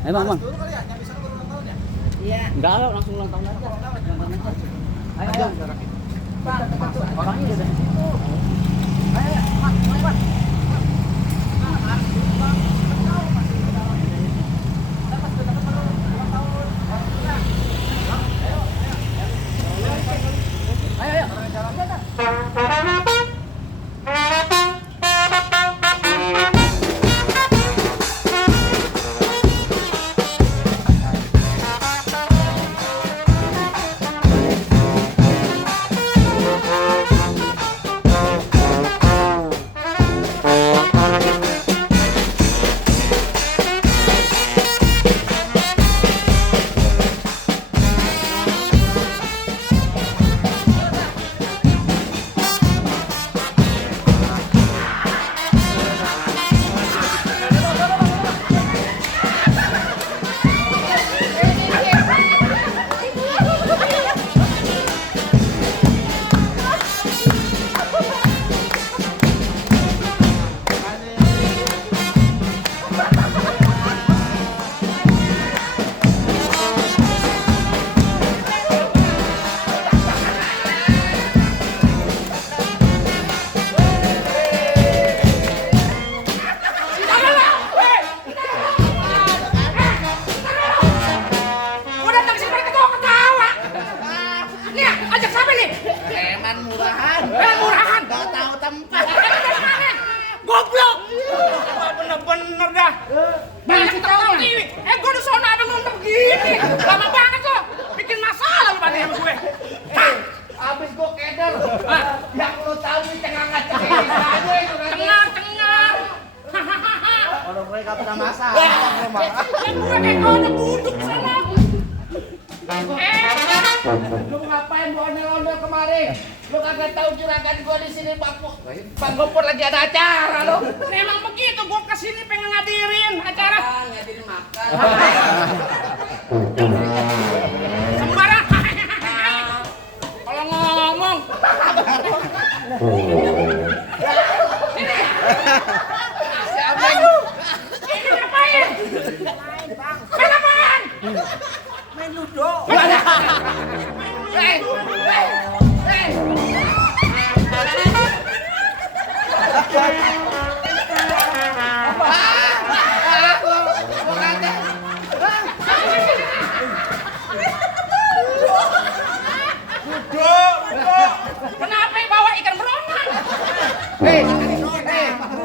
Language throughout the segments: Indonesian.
Ayo bang, bang. Dulu kali ya, nyampe sana baru ulang tahun ya? Iya. Enggak lah, langsung ulang tahun aja. Ayo, ayo. Orangnya udah di situ. Ayo, Mas, ayo, Mas. Ayo, ayo. Goblok. Bener-bener dah. Banyak ketawa TV. Gua di sana ada nonton gini. Lama banget lo. Bikin masalah lu pada sama gue. Abis gua keder. Yang lu tahu nih cengang-cengeng aja itu kan. Cengar-cengar. Kalau mereka udah masalah. Yang gue kayak kau ada buduk sana. Lu ngapain gua ondel-ondel kemari? Lu kagak tahu juragan gua di sini Bang Gopur lagi ada acara lo. Memang begitu, gua kesini pengen ngadirin acara. Ngadirin makan. Sembarang. Kalau ngomong. Ini ngapain? Main apaan? Main ludo. Kenapa bawa ikan beronang?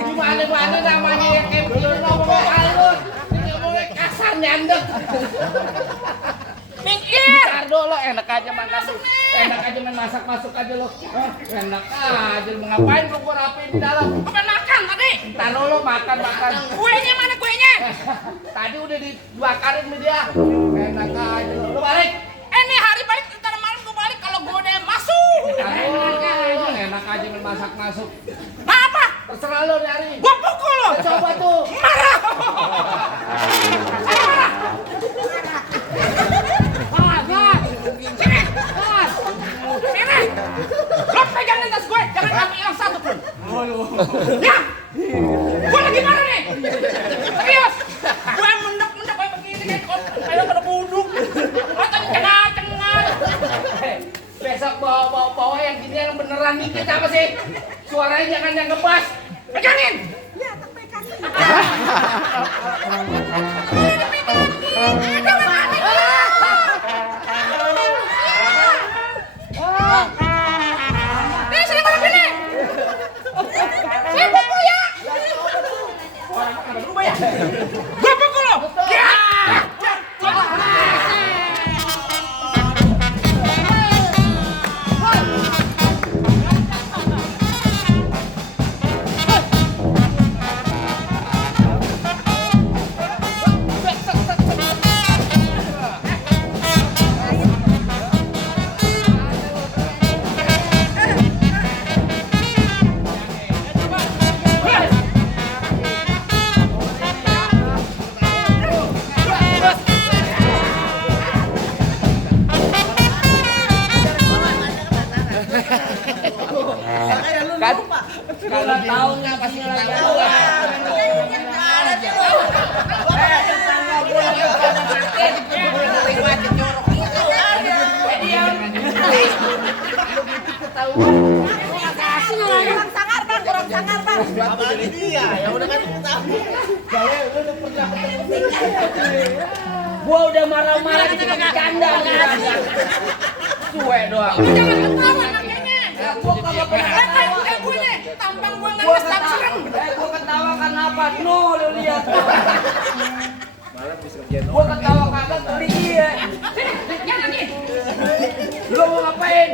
Gimana namanya yang kayak begini ngomongnya halus, ngomongnya kasar nyandek. Minggir! Ntar dulu enak aja makan lu. Enak aja main masak masuk aja lo. Enak aja lu ngapain lu gua rapiin di dalam. Apa makan tadi? Ntar dulu makan. Kuenya mana kuenya? Tadi udah dibakarin sama dia. Enak aja lu. Lu balik. Ini hari balik, ntar malam gue balik kalau gue udah masuk. Enak aja main masak masuk. Nah apa? Terserah lu nih hari. Gue pukul lo. Coba tuh. Marah. Saya marah. Sini. Sini. Lo pegangin tas gue, jangan ambil yang satu pun. Ya. Gue lagi marah nih. Serius. Gue mendek-mendek kayak begini kayak ada buduk. Lo tadi cengar-cengar. Besok bawa yang gini yang beneran dikit apa sih? Suaranya jangan yang ngebas. Pegangin. Nih, sini mana sini? Saya pukul ya. Gua pukul lo. Ya. Kalau tahu nggak pasti lagi Kurang sangar bang, kurang sangar bang. Abang dia, ya udah kan kita tahu. Saya udah pernah ketemu. Gua udah marah-marah kita bercanda. Cuek doang. Jangan ketawa makanya. Gua kagak pernah ketawa. Kayak gue nih, tampang gue nangis tak serem. Gua ketawa karena apa? No, lu lihat. Gua ketawa kagak kali dia. Sini, jangan nih. Lu mau ngapain?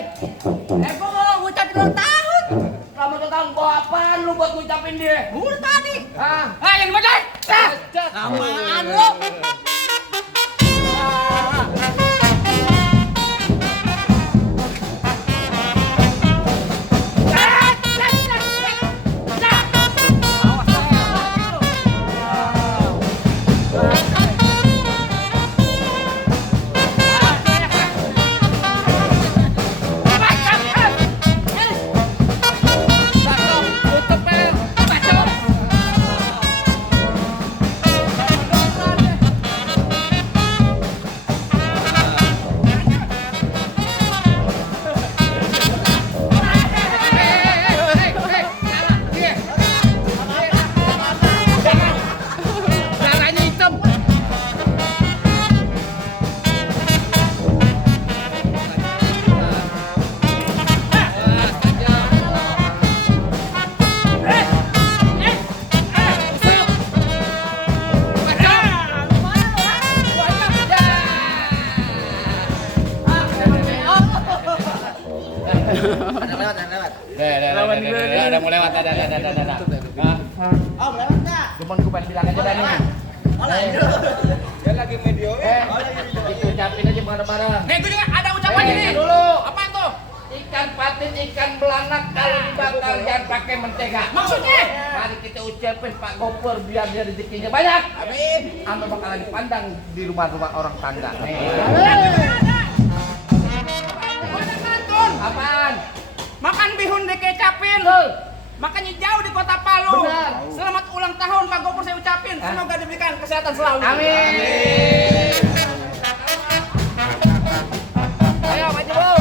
Gua mau ngucapin ulang tahun. Kamu tukang bawa apaan lu buat ngucapin dia? Udah tadi. Hah? Ah, yang mana? Samaan lu. Ada mau lewat, ada. Om, lewat enggak? Cuman gue pengen bilang aja dah nih. Dia lagi video. Itu ucapin aja bareng-bareng. Nih, gue juga ada ucapan ini. Dulu. Apaan tuh? Ikan patin, ikan belanak kalau dibakar jangan pakai mentega. Maksudnya? Mari kita ucapin Pak Gopur biar dia rezekinya banyak. Amin. Ame bakalan dipandang di rumah-rumah orang tangga. Nih. Ada kantun. Apaan? Makan bihun dikecapin. Betul. Makanya jauh di kota Palu. Benar. Selamat ulang tahun Pak Gopur saya ucapin. Semoga diberikan kesehatan selalu. Amin. Ayo maju Bu.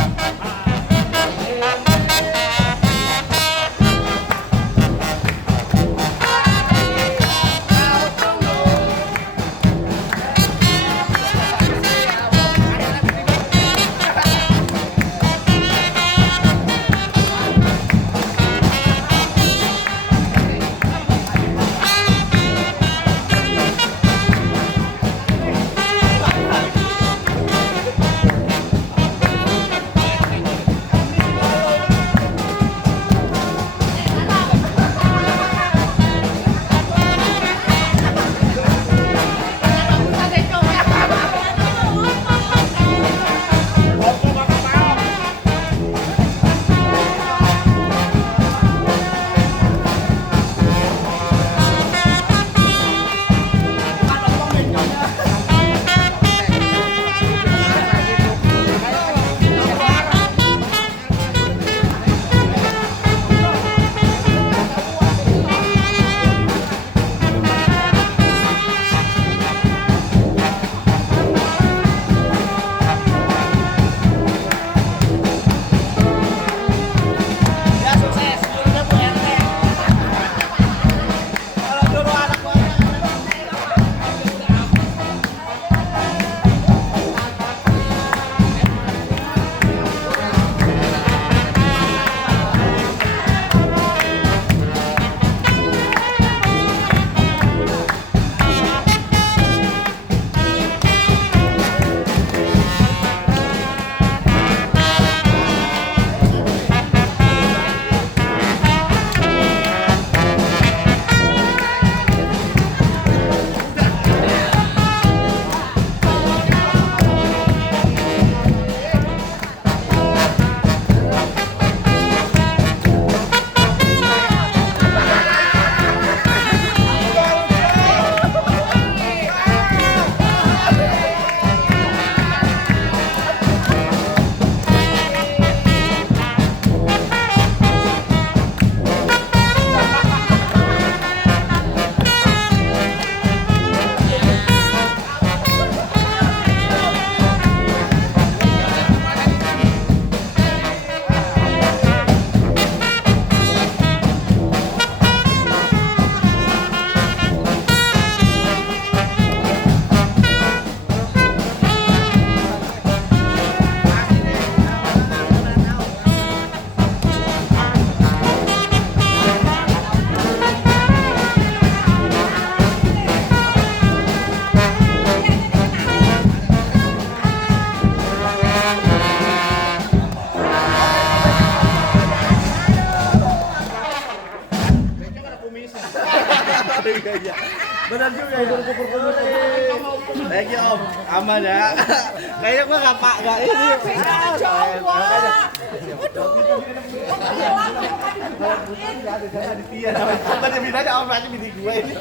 Thank you Om, aman ya. Kayaknya gua nggak ini. Aditya namanya. Tadi bedanya Om aja bini gue ini.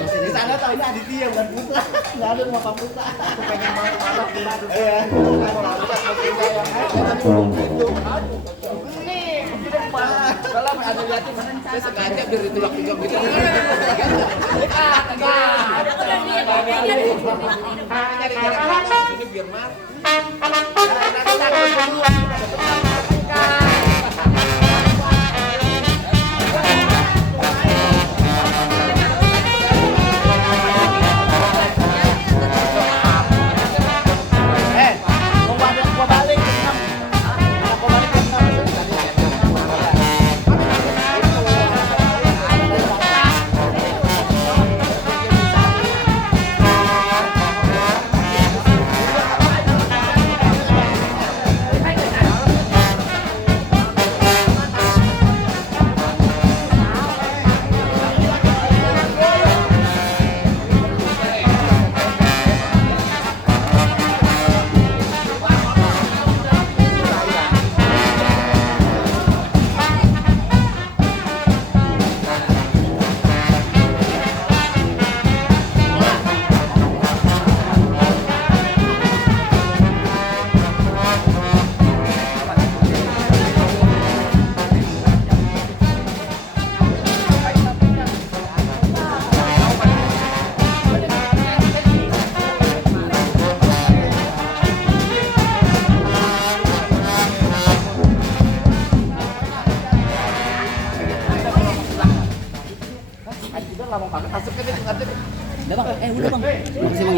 Di sana tahu ini Aditya bukan Putra. Nggak ada rumah Putra. Pengen marah Putra. Iya. Kalau ada liatin, saya sengaja biar ditolak juga gitu. Ini biar marah. Gua balik ke 6. Gua balik ke 6. Udah bang, udah bang. Makasih